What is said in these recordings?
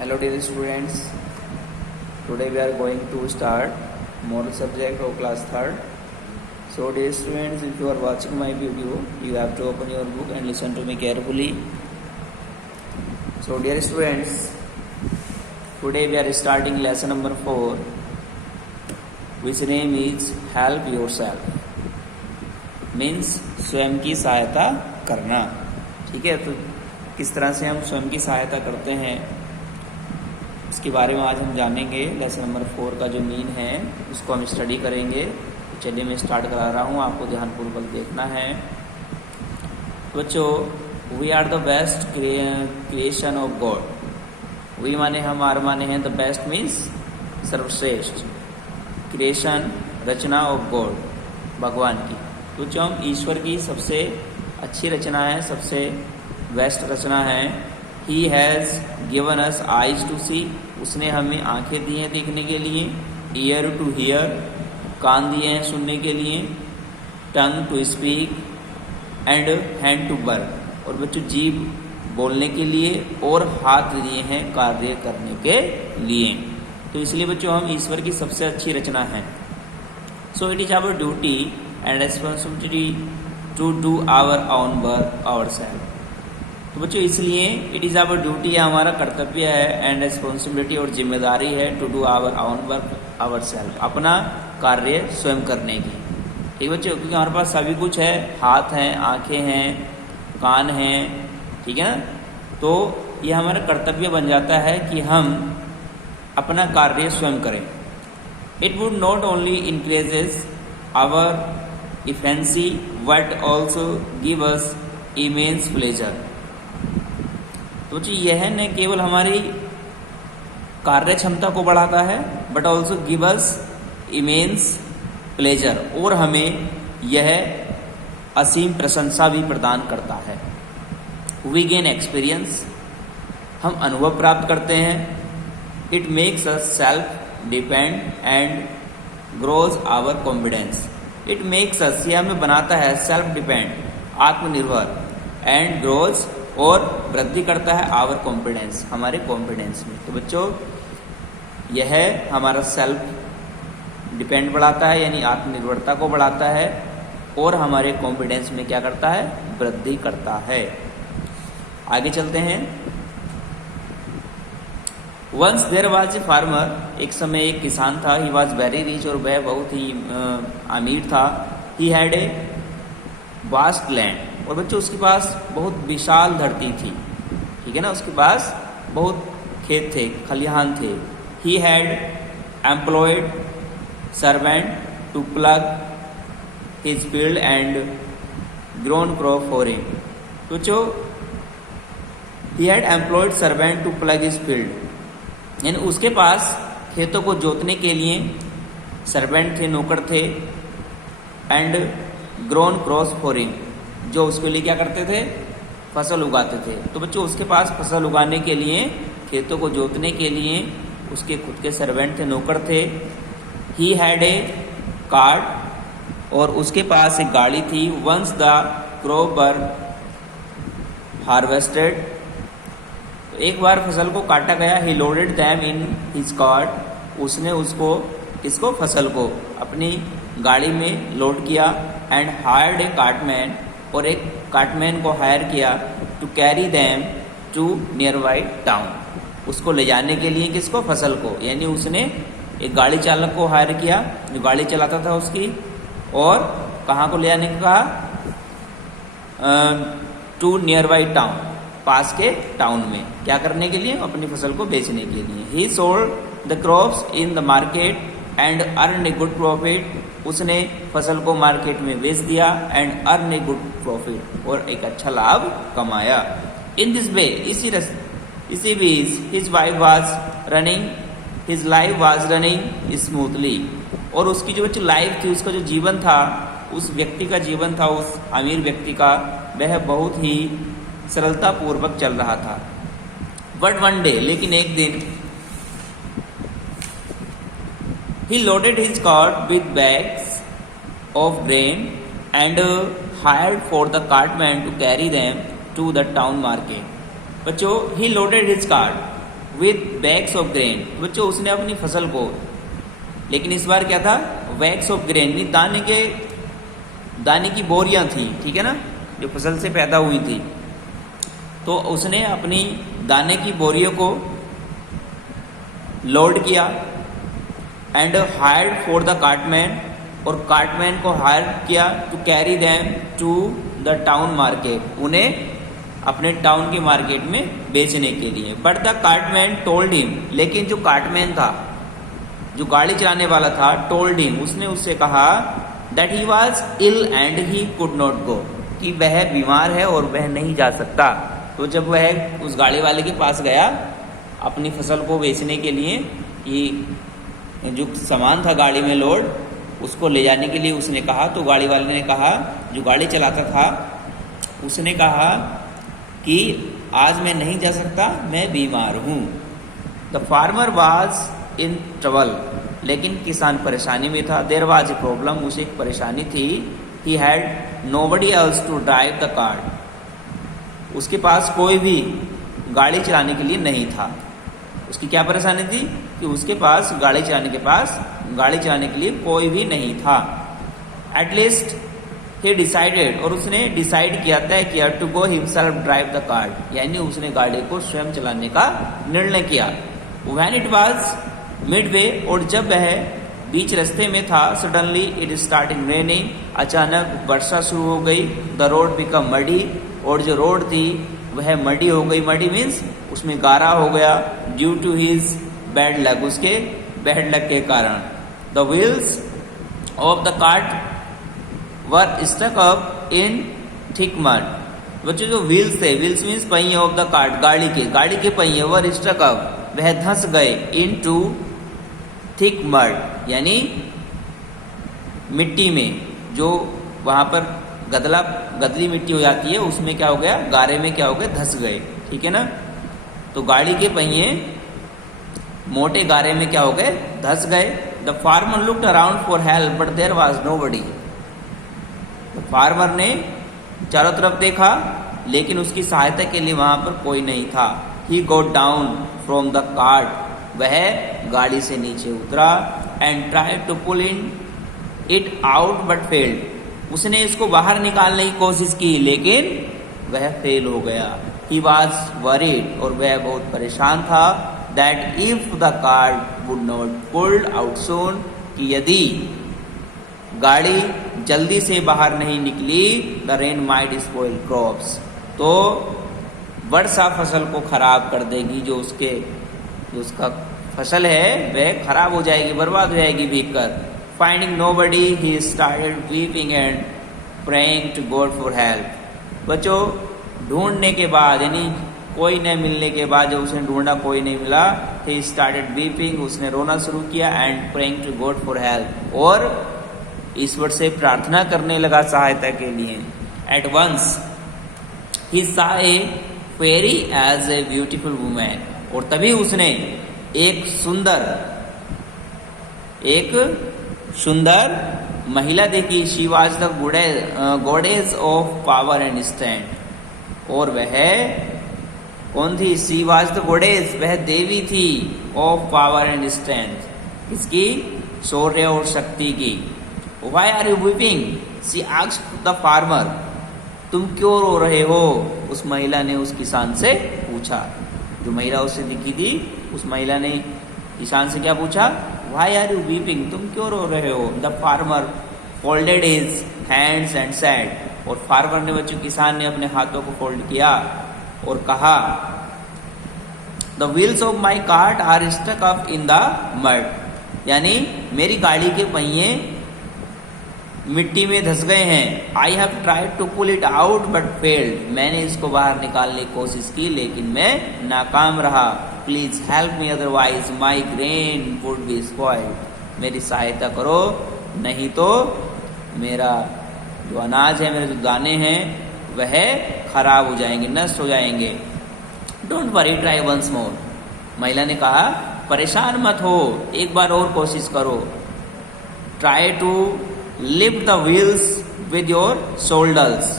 Hello dear students, today we are going to start moral subject of class 3rd. So dear students, if you are watching my video, you have to open your book and listen to me carefully. So dear students, today we are starting lesson number 4, which name is help yourself, means स्वयं की सहायता करना. ठीक है, तो किस तरह से हम स्वयं की सहायता करते हैं इसके बारे में आज हम जानेंगे. लेसन नंबर 4 का जो मीन है उसको हम स्टडी करेंगे. तो चलिए मैं स्टार्ट करा रहा हूँ, आपको ध्यानपूर्वक देखना है. बच्चों, we are the best creation of God. We माने हम, आर माने हैं द बेस्ट मीन्स सर्वश्रेष्ठ, क्रिएशन रचना ऑफ गॉड भगवान की. तो जो हम ईश्वर की सबसे अच्छी रचना है, सबसे बेस्ट रचना है. He has given us eyes to see, उसने हमें आंखें दी हैं देखने के लिए. ईयर टू हियर, कान दिए हैं सुनने के लिए. Tongue to speak and hand to work, और बच्चों जीभ बोलने के लिए और हाथ दिए हैं कार्य करने के लिए. तो इसलिए बच्चों हम ईश्वर की सबसे अच्छी रचना है. So it is our duty and responsibility to do our own work our self. तो बच्चों इसलिए इट इज़ आवर ड्यूटी, हमारा कर्तव्य है, एंड रेस्पॉन्सिबिलिटी और जिम्मेदारी है, to do our own work our self, अपना कार्य स्वयं करने की. ठीक बच्चों, क्योंकि हमारे पास सभी कुछ है, हाथ हैं, आंखें हैं, कान हैं, ठीक है ना. तो ये हमारा कर्तव्य बन जाता है कि हम अपना कार्य स्वयं करें. It would not only increases our efficiency but also give us immense pleasure. तो जी यह न केवल हमारी कार्य क्षमता को बढ़ाता है, but also give us immense pleasure, और हमें यह असीम प्रशंसा भी प्रदान करता है. वी गेन एक्सपीरियंस, हम अनुभव प्राप्त करते हैं. It makes us self depend and grows our confidence. It makes us, यह हमें बनाता है सेल्फ डिपेंड, आत्मनिर्भर, एंड ग्रोज, और वृद्धि करता है आवर कॉन्फिडेंस, हमारे कॉन्फिडेंस में. तो बच्चों यह हमारा सेल्फ डिपेंड बढ़ाता है, यानी आत्मनिर्भरता को बढ़ाता है, और हमारे कॉन्फिडेंस में क्या करता है, वृद्धि करता है. आगे चलते हैं. Once there was a farmer, एक समय एक किसान था. ही वॉज वेरी रिच, और वह बहुत ही अमीर था. He had a vast land, और बच्चों उसके पास बहुत विशाल धरती थी. ठीक है ना, उसके पास बहुत खेत थे, खलिहान थे. He had employed servant to plough his field and grown crop for him. बच्चों he had employed servant to plough his field, यानी उसके पास खेतों को जोतने के लिए सर्वेंट थे, नौकर थे. And grown cross for him, जो उसके लिए क्या करते थे, फसल उगाते थे. तो बच्चों उसके पास फसल उगाने के लिए, खेतों को जोतने के लिए उसके खुद के सर्वेंट थे, नौकर थे. ही हैड ए कार्ट, और उसके पास एक गाड़ी थी. Once the crop were harvested, एक बार फसल को काटा गया. He loaded them in his cart, उसने उसको, इसको फसल को अपनी गाड़ी में लोड किया. एंड हायर्ड ए कार्टमैन, और एक कार्टमैन को हायर किया. To carry them to nearby town, उसको ले जाने के लिए, किसको, फसल को, यानी उसने एक गाड़ी चालक को हायर किया जो गाड़ी चलाता था उसकी, और कहाँ को ले जाने का कहा, टू नियर बाई टाउन, पास के टाउन में, क्या करने के लिए, अपनी फसल को बेचने के लिए. He sold the crops in the market and earn a good profit, उसने फसल को मार्केट में बेच दिया. And earn a good profit, और एक अच्छा लाभ कमाया. इन दिस वे, इसी बीच his wife was running, his life was running smoothly, और उसकी जो लाइफ थी, उसका जो जीवन था, उस व्यक्ति का जीवन था, उस अमीर व्यक्ति का, वह बहुत ही सरलता पूर्वक चल रहा था. बट वन डे, लेकिन एक दिन, he loaded his cart with bags of grain and hired for the cartman to carry them to the town market. बच्चों, he loaded his cart, with bags of grain. बच्चों उसने अपनी फसल को, लेकिन इस बार क्या था, बैग्स ऑफ ग्रेन, दाने की बोरियां थी, ठीक है ना, जो फसल से पैदा हुई थी। तो उसने अपनी दाने की बोरियों को लोड किया and hired for the cartman, और कार्टमैन को हायर किया to carry them to the town market, उन्हें अपने टाउन के मार्केट में बेचने के लिए। But the cartman told him, लेकिन जो कार्टमैन था, जो गाड़ी चलाने वाला था, टोल्ड हिम, उसने उससे कहा that he was ill and he could not go, कि वह बीमार है और वह नहीं जा सकता। तो जब वह उस गाड़ी वाले के पास गया अपनी फसल को बेचने के लिए, कि जो सामान था गाड़ी में लोड, उसको ले जाने के लिए उसने कहा, तो गाड़ी वाले ने कहा, जो गाड़ी चलाता था उसने कहा कि आज मैं नहीं जा सकता, मैं बीमार हूँ। The farmer was in trouble, लेकिन किसान परेशानी में था। देयर वाज ए प्रॉब्लम, उसे एक परेशानी थी। He had nobody else to drive the cart, उसके पास कोई भी गाड़ी चलाने के लिए नहीं था। उसकी क्या परेशानी थी कि उसके पास गाड़ी चलाने के लिए कोई भी नहीं था। एटलीस्ट ही डिसाइडेड, और उसने डिसाइड किया, तय किया, to go himself drive the car, यानी उसने गाड़ी को स्वयं चलाने का निर्णय किया। व्हेन इट वाज मिडवे, और जब वह बीच रास्ते में था, सडनली इट स्टार्टिंग रेनिंग, अचानक वर्षा शुरू हो गई। द रोड बिकम मडी, और जो रोड थी वह मडी हो गई। मडी मीन्स उसमें गारा हो गया, due to his bad luck, उसके बैड लक के कारण। The wheels of the cart were stuck up in thick mud, बच्चों जो व्हील्स थे, व्हील्स मीन्स पहिए ऑफ द कार्ट, गाड़ी के पहिए, वर स्टक अप, वह धंस गए, इन टू थिक मड, यानी मिट्टी में, जो वहां पर गदली मिट्टी हो जाती है, उसमें क्या हो गया, गारे में क्या हो गया, धंस गए, ठीक है ना। तो गाड़ी के पहिए मोटे गारे में क्या हो गए, धंस गए। The farmer looked around for help but there was nobody, farmer ने चारों तरफ देखा, लेकिन उसकी सहायता के लिए वहां पर कोई नहीं था। He got down from the cart, वह गाड़ी से नीचे उतरा, and tried to pull it out but failed, उसने इसको बाहर निकालने की कोशिश की, लेकिन वह फेल हो गया। ही वॉज वरीड, और वह बहुत परेशान था, that if the cart would not pulled out soon, कि यदि गाड़ी जल्दी से बाहर नहीं निकली, the rain might spoil crops, तो वर्षा फसल को खराब कर देगी, जो उसका फसल है वह खराब हो जाएगी, बर्बाद हो जाएगी भीगकर। Finding nobody, he started weeping and praying to God for help. बच्चों ढूंढने के बाद, यानी कोई न मिलने के बाद, जब उसने ढूंढा कोई नहीं मिला, ही स्टार्टेड वीपिंग, उसने रोना शुरू किया, and praying to God for help, और ईश्वर से प्रार्थना करने लगा सहायता के लिए। एट वंस ही सा ए फेरी एज ए ब्यूटीफुल वुमेन, और तभी उसने एक सुंदर महिला देखी। She was the goddess of power and strength, और वह कौन थी, शी वॉज द गॉडेस, वह देवी थी, ऑफ पावर एंड स्ट्रेंथ, इसकी शौर्य और शक्ति की। Why are you weeping? She asked the farmer. तुम क्यों रो रहे हो? उस महिला ने उस किसान से पूछा। जो महिला उससे दिखी थी, उस महिला ने किसान से क्या पूछा? Why are you weeping? तुम क्यों रो रहे हो? The farmer folded his hands and said. और फार्मर ने, बच्चों किसान ने अपने हाथों को फोल्ड किया और कहा, The wheels of my cart are stuck up in the mud. यानी मेरी गाड़ी के पहिए मिट्टी में धंस गए हैं। I have tried to pull it out but failed, मैंने इसको बाहर निकालने की कोशिश की, लेकिन मैं नाकाम रहा। Please help me, otherwise my grain would be spoiled, मेरी सहायता करो, नहीं तो मेरा जो अनाज है, मेरे जो दाने हैं, वह खराब हो जाएंगे, नष्ट हो जाएंगे। Don't worry, try once more, महिला ने कहा परेशान मत हो, एक बार और कोशिश करो। Try to lift the wheels with your shoulders,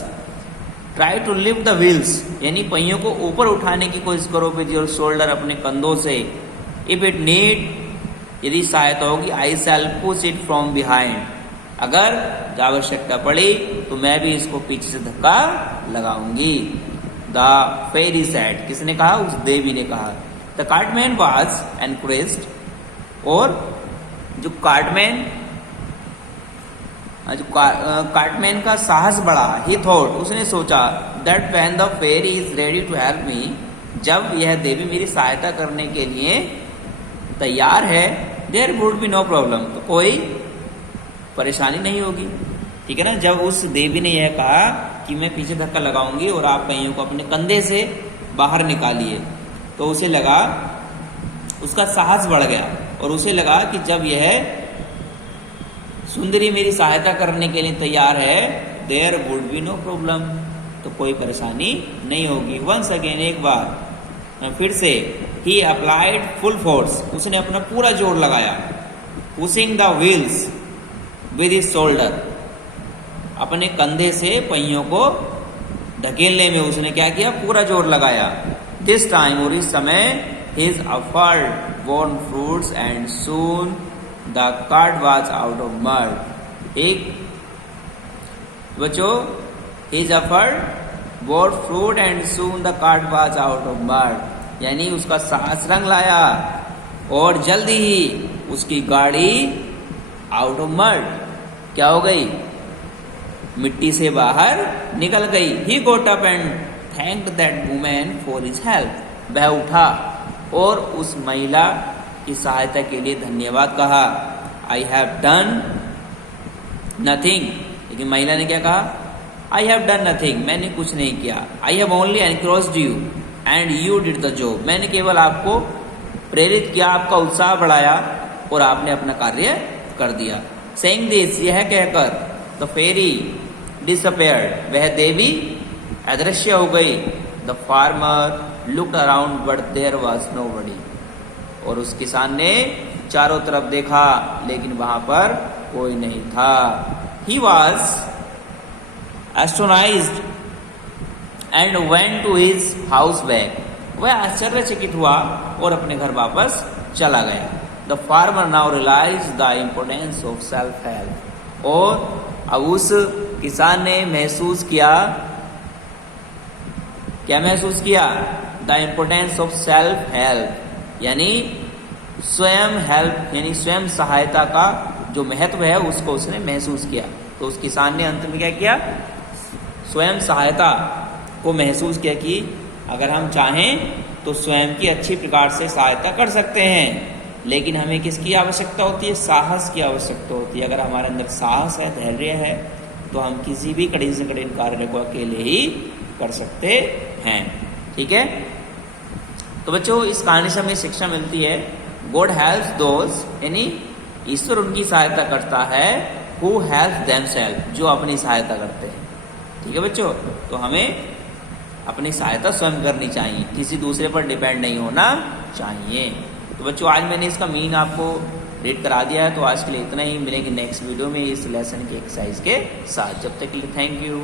try to lift the wheels, यानी पहियों को ऊपर उठाने की कोशिश करो विद योर शोल्डर, अपने कंधों से। इफ इट नीड, यदि सहायता होगी, आई शैल पुश इट फ्रॉम बिहाइंड, अगर आवश्यकता पड़ी तो मैं भी इसको पीछे से धक्का लगाऊंगी। द फेरी सेड, किसने कहा? उस देवी ने कहा। द कार्टमैन वाज एनकरेज्ड, और जो कार्टमैन कार्टमैन का साहस बढ़ा। ही थॉट, उसने सोचा, that when the fairy is ready to help me, जब यह देवी मेरी सहायता करने के लिए तैयार है, there would be no problem, तो कोई परेशानी नहीं होगी। ठीक है ना, जब उस देवी ने यह कहा कि मैं पीछे धक्का लगाऊंगी और आप पहियों को अपने कंधे से बाहर निकालिए, तो उसे लगा, उसका साहस बढ़ गया और उसे लगा कि जब यह सुंदरी मेरी सहायता करने के लिए तैयार है, there would be no problem, तो कोई परेशानी नहीं होगी। वंस अगेन, एक बार फिर से, ही अप्लाइड फुल फोर्स, उसने अपना पूरा जोर लगाया। Pushing the wheels with his shoulder, अपने कंधे से पहियों को ढकेलने में उसने क्या किया? पूरा जोर लगाया। दिस टाइम, और इस समय, his effort borne fruits and soon the cart was out of mud. एक बच्चों, his effort bore fruit and soon the cart was out of mud, यानी उसका साहस रंग लाया और जल्दी ही उसकी गाड़ी आउट ऑफ मड, क्या हो गई? मिट्टी से बाहर निकल गई। He got up and thanked that women for his help, वह उठा और उस महिला की सहायता के लिए धन्यवाद कहा। आई हैव डन नथिंग, लेकिन महिला ने क्या कहा? आई हैव डन नथिंग, मैंने कुछ नहीं किया। I have only encouraged you and you did the job, मैंने केवल आपको प्रेरित किया, आपका उत्साह बढ़ाया और आपने अपना कार्य कर दिया। सेइंग दिस, यह कहकर, द फेरी डिसअपेयर्ड, वह देवी अदृश्य हो गई। The farmer looked around but there was nobody, और उस किसान ने चारों तरफ देखा लेकिन वहां पर कोई नहीं था। He was astonished and went to his house back, वह आश्चर्यचकित हुआ और अपने घर वापस चला गया। The farmer now realise the importance of self help, और अब उस किसान ने महसूस किया, क्या महसूस किया? The importance of self help, यानी स्वयं हेल्प, यानी स्वयं सहायता का जो महत्व है उसको उसने महसूस किया। तो उस किसान ने अंत में क्या किया? स्वयं सहायता को महसूस किया कि अगर हम चाहें तो स्वयं की अच्छी प्रकार से सहायता कर सकते हैं, लेकिन हमें किसकी आवश्यकता होती है? साहस की आवश्यकता होती है। अगर हमारे अंदर साहस है, धैर्य है, तो हम किसी भी कठिन से कठिन कार्य को अकेले ही कर सकते हैं। ठीक है, तो बच्चों इस कहानी से हमें शिक्षा मिलती है, गॉड हेल्प्स दोज, यानी ईश्वर उनकी सहायता करता है, हु हेल्प देमसेल्फ, जो अपनी सहायता करते हैं। ठीक है बच्चों, तो हमें अपनी सहायता स्वयं करनी चाहिए, किसी दूसरे पर डिपेंड नहीं होना चाहिए। तो बच्चों आज मैंने इसका मीन आपको रीड करा दिया है, तो आज के लिए इतना ही। मिलेंगे नेक्स्ट वीडियो में इस लेसन की एक्सरसाइज के साथ। जब तक के लिए थैंक यू।